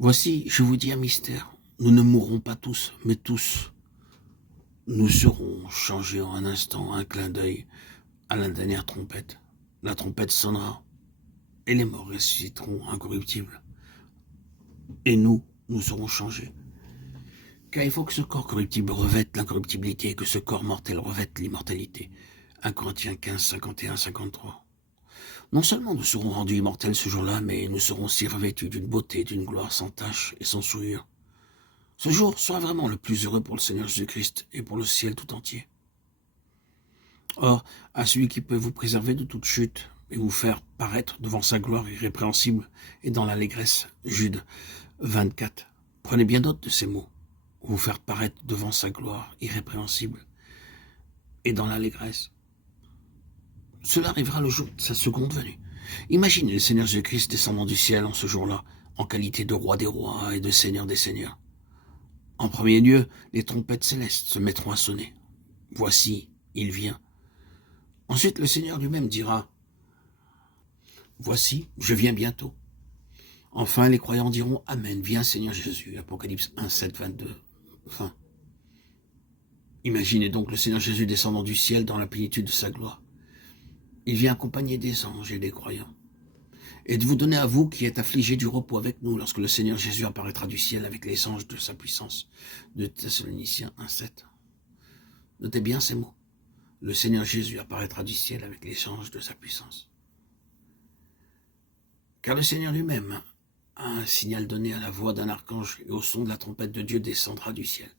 Voici, je vous dis un mystère. Nous ne mourrons pas tous, mais tous, nous serons changés en un instant, un clin d'œil, à la dernière trompette. La trompette sonnera, et les morts ressusciteront incorruptibles. Et nous serons changés. Car il faut que ce corps corruptible revête l'incorruptibilité et que ce corps mortel revête l'immortalité. 1 Corinthiens 15, 51, 53. Non seulement nous serons rendus immortels ce jour-là, mais nous serons aussi revêtus d'une beauté, d'une gloire sans tache et sans souillure. Ce jour sera vraiment le plus heureux pour le Seigneur Jésus-Christ et pour le ciel tout entier. Or, à celui qui peut vous préserver de toute chute et vous faire paraître devant sa gloire irrépréhensible et dans l'allégresse, Jude 24. Prenez bien note de ces mots. Vous faire paraître devant sa gloire irrépréhensible et dans l'allégresse. Cela arrivera le jour de sa seconde venue. Imaginez le Seigneur Jésus-Christ descendant du ciel en ce jour-là, en qualité de roi des rois et de seigneur des seigneurs. En premier lieu, les trompettes célestes se mettront à sonner. Voici, il vient. Ensuite, le Seigneur lui-même dira, voici, je viens bientôt. Enfin, les croyants diront, Amen, viens Seigneur Jésus. Apocalypse 1, 7, 22. Enfin, imaginez donc le Seigneur Jésus descendant du ciel dans la plénitude de sa gloire. Il vient accompagner des anges et des croyants. Et de vous donner à vous qui êtes affligés du repos avec nous lorsque le Seigneur Jésus apparaîtra du ciel avec les anges de sa puissance. De Thessaloniciens 1, 7. Notez bien ces mots. Le Seigneur Jésus apparaîtra du ciel avec les anges de sa puissance. Car le Seigneur lui-même a un signal donné à la voix d'un archange et au son de la trompette de Dieu descendra du ciel.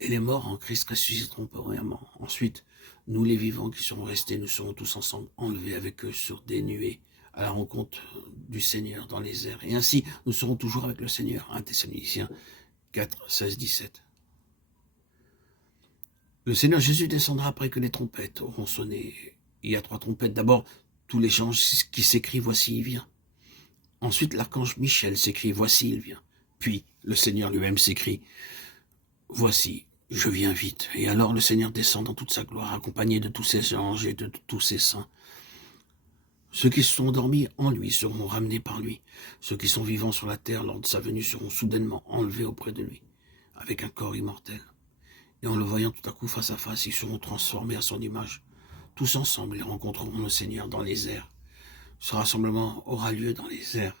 Et les morts en Christ ressusciteront premièrement. Ensuite, nous les vivants qui serons restés, nous serons tous ensemble enlevés avec eux sur des nuées à la rencontre du Seigneur dans les airs. Et ainsi, nous serons toujours avec le Seigneur. 1 Thessaloniciens 4, 16, 17. Le Seigneur Jésus descendra après que les trompettes auront sonné. Il y a 3 trompettes. D'abord, tous les anges qui s'écrient, voici, il vient. Ensuite, l'archange Michel s'écrie, voici, il vient. Puis, le Seigneur lui-même s'écrie, voici, je viens vite. Et alors le Seigneur descend dans toute sa gloire, accompagné de tous ses anges et de tous ses saints. Ceux qui sont endormis en lui seront ramenés par lui. Ceux qui sont vivants sur la terre lors de sa venue seront soudainement enlevés auprès de lui, avec un corps immortel. Et en le voyant tout à coup face à face, ils seront transformés à son image. Tous ensemble, ils rencontreront le Seigneur dans les airs. Ce rassemblement aura lieu dans les airs.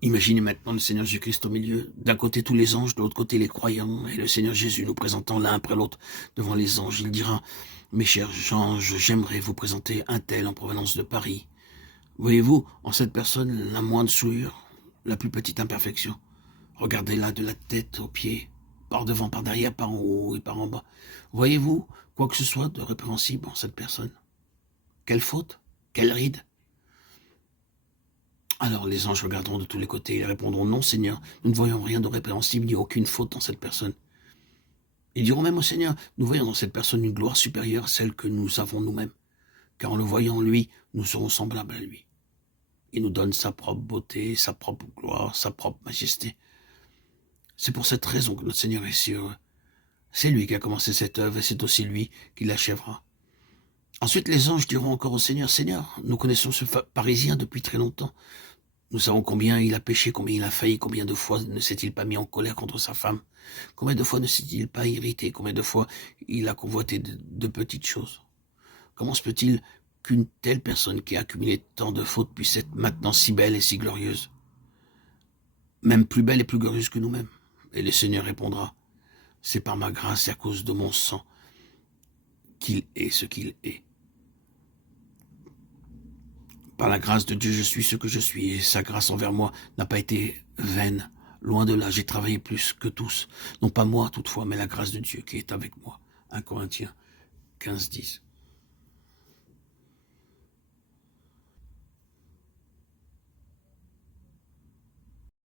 Imaginez maintenant le Seigneur Jésus-Christ au milieu, d'un côté tous les anges, de l'autre côté les croyants, et le Seigneur Jésus nous présentant l'un après l'autre devant les anges. Il dira, mes chers anges, j'aimerais vous présenter un tel en provenance de Paris. Voyez-vous, en cette personne, la moindre souillure, la plus petite imperfection. Regardez-la de la tête aux pieds, par devant, par derrière, par en haut et par en bas. Voyez-vous quoi que ce soit de répréhensible en cette personne? Quelle faute? Quelle ride? Alors les anges regarderont de tous les côtés et répondront, non Seigneur, nous ne voyons rien de répréhensible ni aucune faute dans cette personne. Ils diront même au Seigneur, nous voyons dans cette personne une gloire supérieure à celle que nous avons nous-mêmes, car en le voyant lui, nous serons semblables à lui. Il nous donne sa propre beauté, sa propre gloire, sa propre majesté. C'est pour cette raison que notre Seigneur est si heureux. C'est lui qui a commencé cette œuvre et c'est aussi lui qui l'achèvera. Ensuite, les anges diront encore au Seigneur, Seigneur, nous connaissons ce Parisien depuis très longtemps. Nous savons combien il a péché, combien il a failli, combien de fois ne s'est-il pas mis en colère contre sa femme, combien de fois ne s'est-il pas irrité, combien de fois il a convoité de petites choses. Comment se peut-il qu'une telle personne qui a accumulé tant de fautes puisse être maintenant si belle et si glorieuse, même plus belle et plus glorieuse que nous-mêmes? Et le Seigneur répondra, c'est par ma grâce et à cause de mon sang qu'il est ce qu'il est. Par la grâce de Dieu, je suis ce que je suis, et sa grâce envers moi n'a pas été vaine. Loin de là, j'ai travaillé plus que tous. Non pas moi toutefois, mais la grâce de Dieu qui est avec moi. 1 Corinthiens 15, 10.